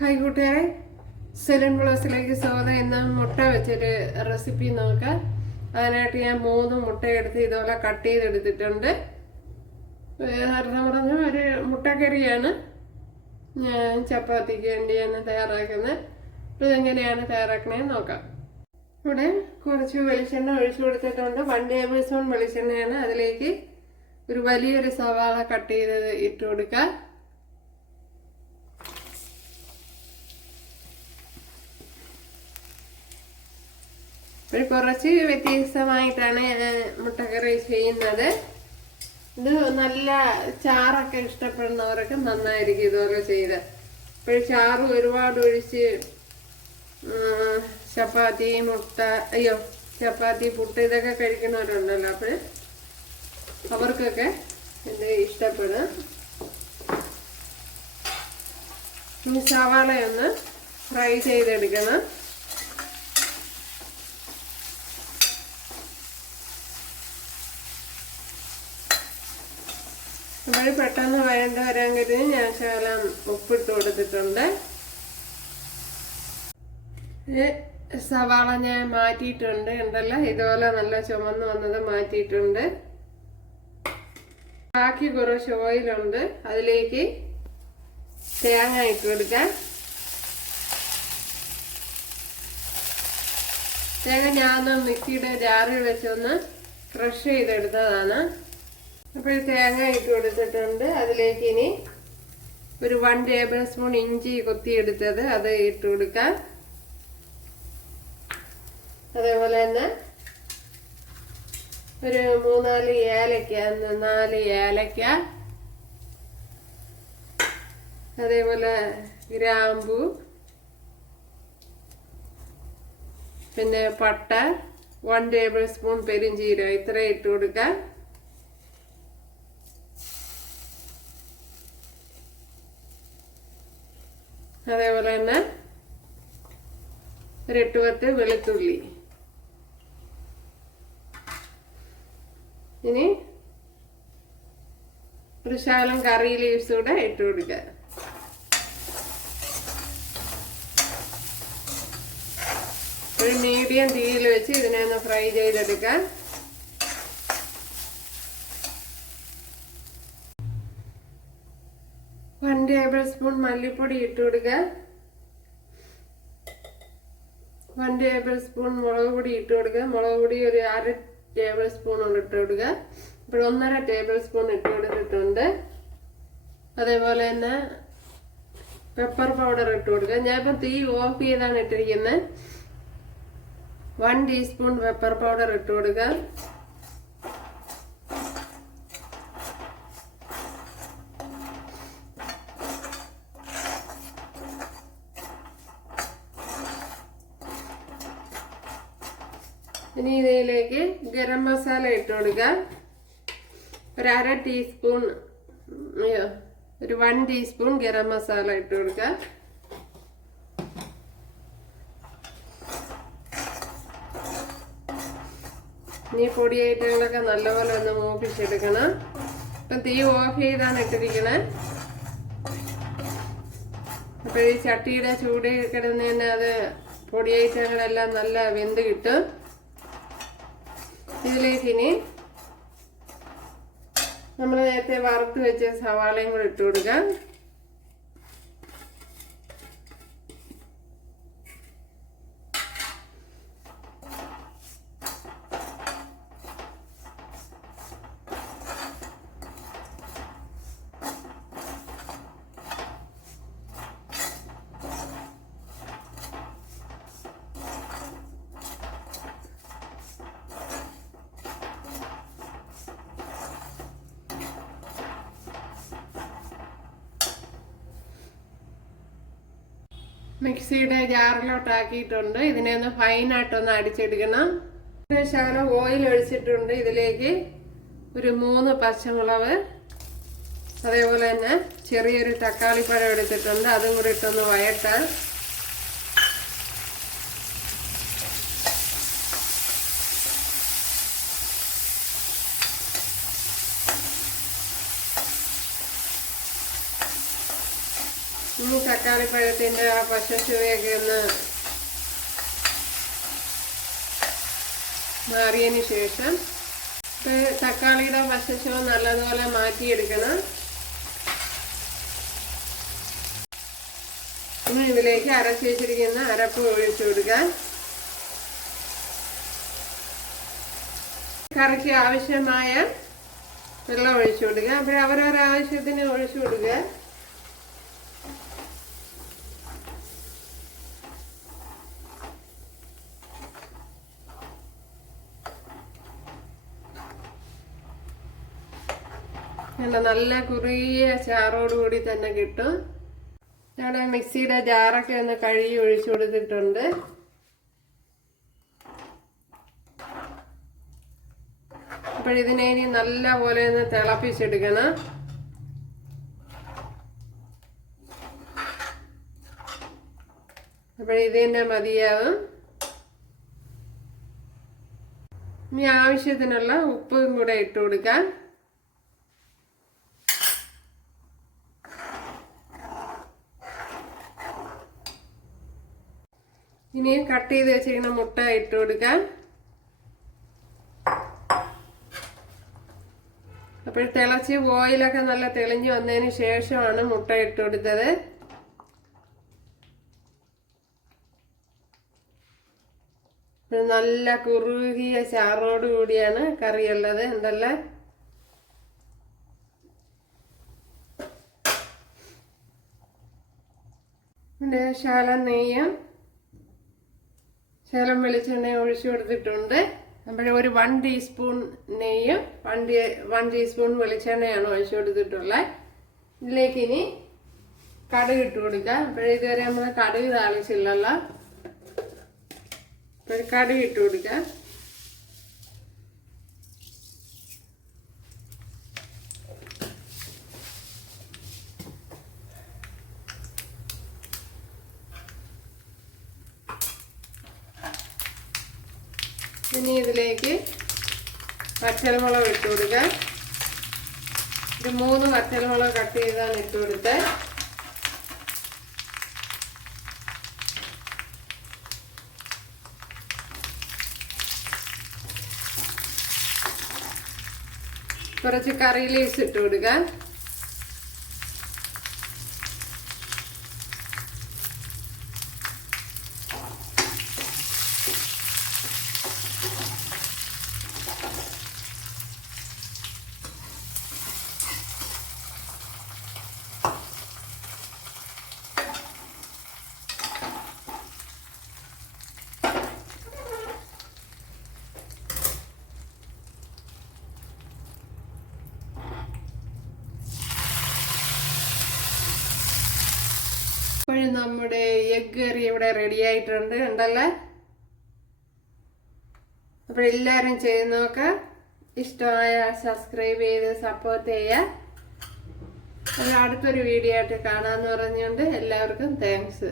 Hi കൂട്ടുകാരെ saline ബ്ലോസിലേക്ക് സ്വാഗതം. എന്ന മുട്ട വെച്ചൊരു റെസിപ്പി നോക്കാം. അതിനായിട്ട് ഞാൻ മൂന്ന് മുട്ട എടുത്ത് ഇതുപോലെ കട്ട് ചെയ്തെടുത്തിട്ടുണ്ട്. അർത്ഥം പറഞ്ഞ ഒരു മുട്ടക്കറിയാണ് ഞാൻ ചപ്പാത്തിക്ക് വേണ്ടിയാണ് തയ്യാറാക്കുന്നത്. അപ്പോൾ ഇതെങ്ങനെയാണ് തയ്യാറാക്കണേന്ന് നോക്കാം. ഇവിടെ കുറച്ച് വെളിച്ചെണ്ണ ഒഴിച്ചു കൊടുത്തിട്ടുണ്ട്. വൺ ടേബിൾ സ്പൂൺ വെളിച്ചെണ്ണയാണ് അതിലേക്ക് ഒരു വലിയൊരു സവാള കട്ട് ചെയ്തത് ഇട്ട് കൊടുക്കാം. ഒരു കുറച്ച് വ്യത്യസ്തമായിട്ടാണ് മുട്ടക്കറി ചെയ്യുന്നത്. ഇത് നല്ല ചാറൊക്കെ ഇഷ്ടപ്പെടുന്നവരൊക്കെ നന്നായിരിക്കും ഇതുപോലെ ചെയ്ത്. ഇപ്പോൾ ചാറ് ഒരുപാട് ഒഴിച്ച് ചപ്പാത്തി മുട്ട അയ്യോ ചപ്പാത്തി പുട്ട് ഇതൊക്കെ കഴിക്കുന്നവരുണ്ടല്ലോ അപ്പോൾ അവർക്കൊക്കെ ഇത് ഇഷ്ടപ്പെടും. ഇനി സവാളയൊന്ന് ഫ്രൈ ചെയ്തെടുക്കണം നമ്മൾ വഴണ്ട് വരാൻ ഞാൻ ശകലം ഉപ്പിട്ട് കൊടുത്തിട്ടുണ്ട്. സവാള ഞാൻ മാറ്റിയിട്ടുണ്ട് ഉണ്ടല്ലോ ഇതുപോലെ നല്ല ചുമന്ന് വന്നത് മാറ്റിയിട്ടുണ്ട്. ബാക്കി കുറച്ച് ഓയിലുണ്ട്. അതിലേക്ക് തേങ്ങ ഇട്ട് കൊടുക്കാം. തേങ്ങ ഞാനൊന്ന് മിക്സിയുടെ ജാറിൽ വെച്ചൊന്ന് ക്രഷ് ചെയ്തെടുത്തതാണ്. അപ്പോൾ തേങ്ങ ഇട്ട് കൊടുത്തിട്ടുണ്ട്. അതിലേക്ക് ഇനി ഒരു വൺ ടേബിൾ സ്പൂൺ ഇഞ്ചി കൊത്തിയെടുത്തത് അത് ഇട്ട് കൊടുക്കാം. അതേപോലെ തന്നെ ഒരു മൂന്നാൽ ഏലക്ക നാല് ഏലക്ക. അതേപോലെ ഗ്രാമ്പു. പിന്നെ പട്ട വൺ ടേബിൾ സ്പൂൺ പെരിഞ്ചീരം ഇത്ര ഇട്ട് കൊടുക്കാം. അതേപോലെ തന്നെ ഒരു എട്ട് പത്ത് വെളുത്തുള്ളി. ഇനി ഒരു ശകലം കറി ലീവ്സ് കൂടെ ഇട്ട് കൊടുക്കുക. ഒരു മീഡിയം തീയിൽ വെച്ച് ഇതിനെ ഒന്ന് ഫ്രൈ ചെയ്തെടുക്കാൻ വൺ ടേബിൾ സ്പൂൺ മല്ലിപ്പൊടി ഇട്ട് കൊടുക്കുക വൺ ടേബിൾ സ്പൂൺ മുളക് പൊടി ഇട്ട് കൊടുക്കുക മുളക് പൊടി ഒരു അര ടേബിൾ സ്പൂൺ കൊണ്ട് ഇട്ട് കൊടുക്കുക ഇപ്പോൾ ഒന്നര ടേബിൾ സ്പൂൺ ഇട്ട് കൊടുത്തിട്ടുണ്ട്. അതേപോലെ തന്നെ പെപ്പർ പൗഡർ ഇട്ട് കൊടുക്കുക ഇപ്പം തീ ഓഫ് ചെയ്താണ് ഇട്ടിരിക്കുന്നത് വൺ ടീസ്പൂൺ പെപ്പർ പൗഡർ ഇട്ട് കൊടുക്കുക ഇനി ഇതിലേക്ക് ഗരം മസാല ഇട്ട് കൊടുക്കുക ഒരു അര ടീസ്പൂൺ ഒരു വൺ ടീസ്പൂൺ ഗരം മസാല ഇട്ട് കൊടുക്കുക ഇനി പൊടി ഐറ്റങ്ങളൊക്കെ നല്ലപോലെ ഒന്ന് മൂപ്പിച്ചെടുക്കണം. ഇപ്പം തീ ഓഫ് ചെയ്താണ് ഇട്ടിരിക്കണേ. അപ്പോൾ ഈ ചട്ടിയുടെ ചൂട് കിടന്ന് തന്നെ അത് പൊടി ഐറ്റങ്ങളെല്ലാം നല്ല വെന്ത് കിട്ടും. ഇതിലേക്ക് ഇനി നമ്മൾ നേരത്തെ വറുത്ത് വെച്ച സവാളയും കൂടെ ഇട്ട് കൊടുക്കാം. മിക്സിയുടെ ജാറിലോട്ട് ആക്കിയിട്ടുണ്ട് ഇതിനെ ഒന്ന് ഫൈനായിട്ടൊന്ന് അടിച്ചെടുക്കണം. ഒരു ശകലം ഓയിൽ ഒഴിച്ചിട്ടുണ്ട്. ഇതിലേക്ക് ഒരു മൂന്ന് പച്ചമുളക് അതേപോലെ തന്നെ ചെറിയൊരു തക്കാളിപ്പഴം എടുത്തിട്ടുണ്ട്. അതും കൂടി ഇട്ടൊന്ന് വയട്ടാൻ. ഇനി തക്കാളിപ്പഴത്തിന്റെ ആ പശച്ചുവയൊക്കെ ഒന്ന് മാറിയതിന് ശേഷം തക്കാളിയുടെ പശച്ചുവ നല്ലതുപോലെ മാറ്റിയെടുക്കണം. ഇനി ഇതിലേക്ക് അരച്ച് വെച്ചിരിക്കുന്ന അരപ്പ് ഒഴിച്ചു കൊടുക്കാൻ കറിക്ക് ആവശ്യമായ വെള്ളം ഒഴിച്ചു കൊടുക്കുക. അപ്പോൾ അവരവരാവശ്യത്തിന് ഒഴിച്ചു കൊടുക്കുക. നല്ല നല്ല കുറിയ ചാറോടുകൂടി തന്നെ കിട്ടും. ഞാൻ മിക്സിയുടെ ജാറൊക്കെ ഒന്ന് കഴുകി ഒഴിച്ചു കൊടുത്തിട്ടുണ്ട്. അപ്പോൾ ഇതിനെ ഇനി നല്ല പോലെ ഒന്ന് തിളപ്പിച്ചെടുക്കണം. അപ്പോൾ തന്നെ മതിയാവും. ഇനി ആവശ്യത്തിനുള്ള ഉപ്പും കൂടെ ഇട്ട് കൊടുക്കാം. ഇനി കട്ട് ചെയ്ത് വെച്ചിരിക്കുന്ന മുട്ട ഇട്ട് കൊടുക്കാം. അപ്പോൾ തിളച്ച് ഓയിലൊക്കെ നല്ല തെളിഞ്ഞ് വന്നതിന് ശേഷമാണ് മുട്ട ഇട്ട് കൊടുത്തത്. നല്ല കുറുകിയ ചാറോട് കൂടിയാണ് കറിയുള്ളത്. എന്തല്ല? ശാല നെയ്യും. ശകലം വെളിച്ചെണ്ണ ഒഴിച്ചു കൊടുത്തിട്ടുണ്ട്. നമ്മൾ ഒരു വൺ ടീസ്പൂൺ നെയ്യും വൺ ടീ വൺ ടീസ്പൂൺ വെളിച്ചെണ്ണയാണ് ഒഴിച്ചു കൊടുത്തിട്ടുള്ളത്. ഇതിലേക്ക് ഇനി കടുക് ഇട്ട് കൊടുക്കാം. അപ്പോഴേ ഇതുവരെ നമ്മൾ കടുക് താളിച്ചില്ലല്ലോ. അപ്പോൾ കടുക് ഇട്ട് കൊടുക്കുക ഇനി ഇതിലേക്ക് വറ്റൽമുളക് ഇട്ട് കൊടുക്കുക. ഇത് മൂന്ന് വറ്റൽമുളക് കട്ട് ചെയ്താണ് ഇട്ട് കൊടുത്തത് കുറച്ച് കറി ലീവ്സ് ഇട്ട് കൊടുക്കുക. കറി ഇവിടെ റെഡി ആയിട്ടുണ്ട്. ഉണ്ടല്ലേ അപ്പോൾ എല്ലാവരും ചെയ്ത് നോക്കുക ഇഷ്ടമായ സബ്സ്ക്രൈബ് ചെയ്ത് സപ്പോർട്ട് ചെയ്യുക. അടുത്തൊരു വീഡിയോ ആയിട്ട് കാണാമെന്ന് പറഞ്ഞുകൊണ്ട് എല്ലാവർക്കും താങ്ക്സ്